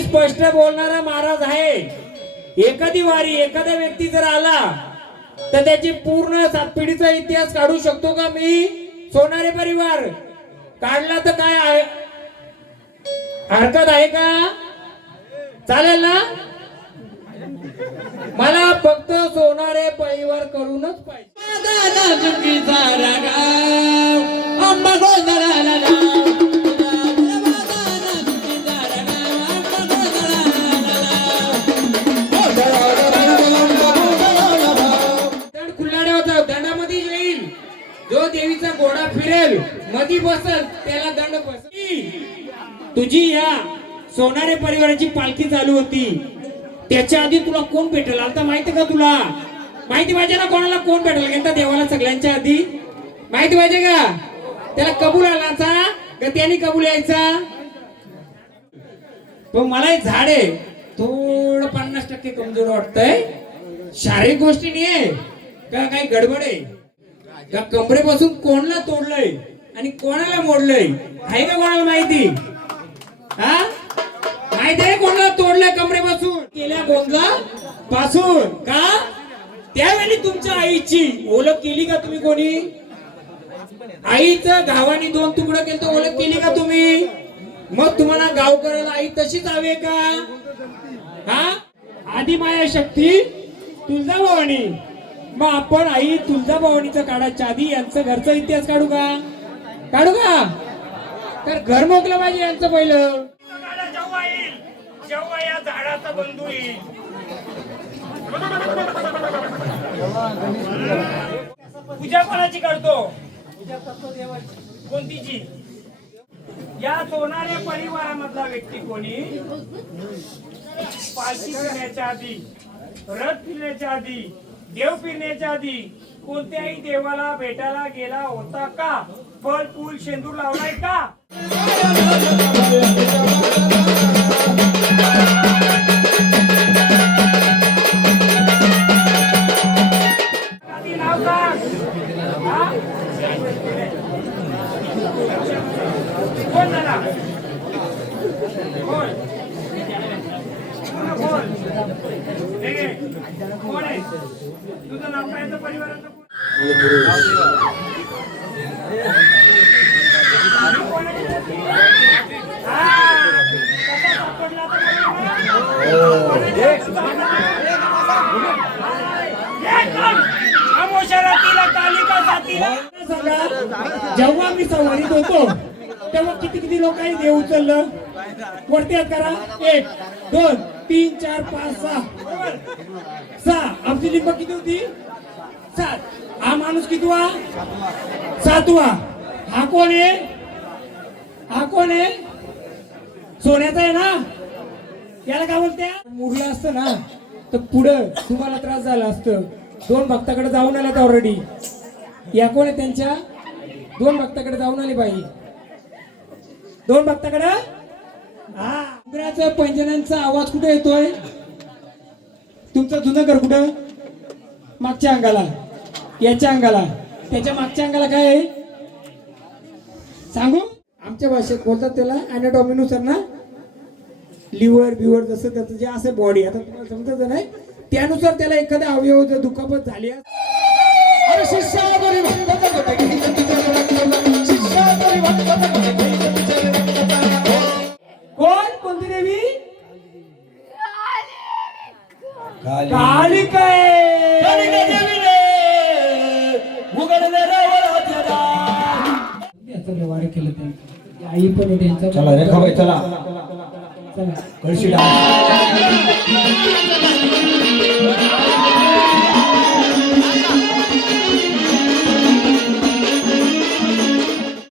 स्पष्ट बोलणारा महाराज आहे. एखादी वारी एखादा व्यक्ती जर आला तर त्याची पूर्ण सात पिढीचा इतिहास काढू शकतो का मी? सोनारे परिवार काढला तर काय आहे? हरकत आहे का? चालेल ना? मला फक्त सोनारे परिवार करूनच पाहिजे. घोडा मधी बसल त्याला दंड बसल. तुझी या सोनारे परिवाराची पालखी चालू होती. त्याच्या आधी तुला कोण भेटेल? आता माहिती का तुला? माहिती पाहिजे ना कोणाला कोण भेटेल? गेलता देवाला सगळ्यांच्या आधी. माहिती पाहिजे का? त्याला कबूल आणायचा? का त्याने कबूल यायचा? पण मला एक झाड आहे. थोडं पन्नास टक्के कमजोर वाटतंय. शारीरिक गोष्टी नाही आहे का काही गडबड आहे? या कमरेपासून कोणाला तोडलंय आणि कोणाला मोडलंय? आहे का कोणाला माहिती? हा? माहिती आहे कोणाला तोडलंय कमरेपासून? केल्या गोंजा पासून. का? त्यावेळी तुमच्या आईची ओळख केली का तुम्ही कोणी? आईचं गावाने दोन तुकडं केलं तर ओळख केली का तुम्ही? मग तुम्हाला गावकऱ्याला आई तशीच हवे का? हा? आधी माया शक्ती तुळजाभवानी मग आपण आई तुळजाभवानीचं काढायच्या आधी यांचं घरचा इतिहास काढू का? काढू का? तर घर मोकलं पाहिजे यांचं पहिलं. जेव्हा येईल जेव्हा या झाडाचा बंधू येईल पूजा कोणाची करतो? कोणतीची या सोनाऱ्या परिवारामधला व्यक्ती कोणी? पालखी फिरण्याच्या आधी रथ फिरण्याच्या आधी देव फिरण्याच्या आधी कोणत्याही देवाला भेटायला गेला होता का? फळ फूल शेंदूर लावलाय का? जेव्हा मी संवादित होतो तेव्हा किती किती लोकांनी देव उचललं? वरती करा. एक दोन. तीन चार पाच सहा. सहा. आमची लिंब किती होती? सात. हा माणूस किती वा? सातवा. हा कोण आहे? हा कोण आहे? सोन्याचा आहे ना? याला काय बोलते मुरलं असतं ना तर पुढं तुम्हाला त्रास झाला असतं. दोन भक्ताकडे जाऊन आल्यात ऑलरेडी या कोण आहे त्यांच्या? दोन भक्ताकडे जाऊन आली बाई. दोन भक्ताकडे? हा उंदराचं आवाज कुठे येतोय? तुमचं जुनं घर कुठं? मागच्या अंगाला. याच्या अंगाला. त्याच्या मागच्या अंगाला काय आहे? सांगू? आमच्या भाषेत बोलतात त्याला अॅनाटॉमीनुसार ना? लिव्हर बिव्हर जसं त्याचं जे असेल बॉडी आता तुम्हाला समजत नाही त्यानुसार त्याला एखाद्या अवयव जर दुखापत झाली अरे कालिका आहे. याचं व्यवहार केलं त्यांनी. आई पण त्यांचा चला चला कळशी टाक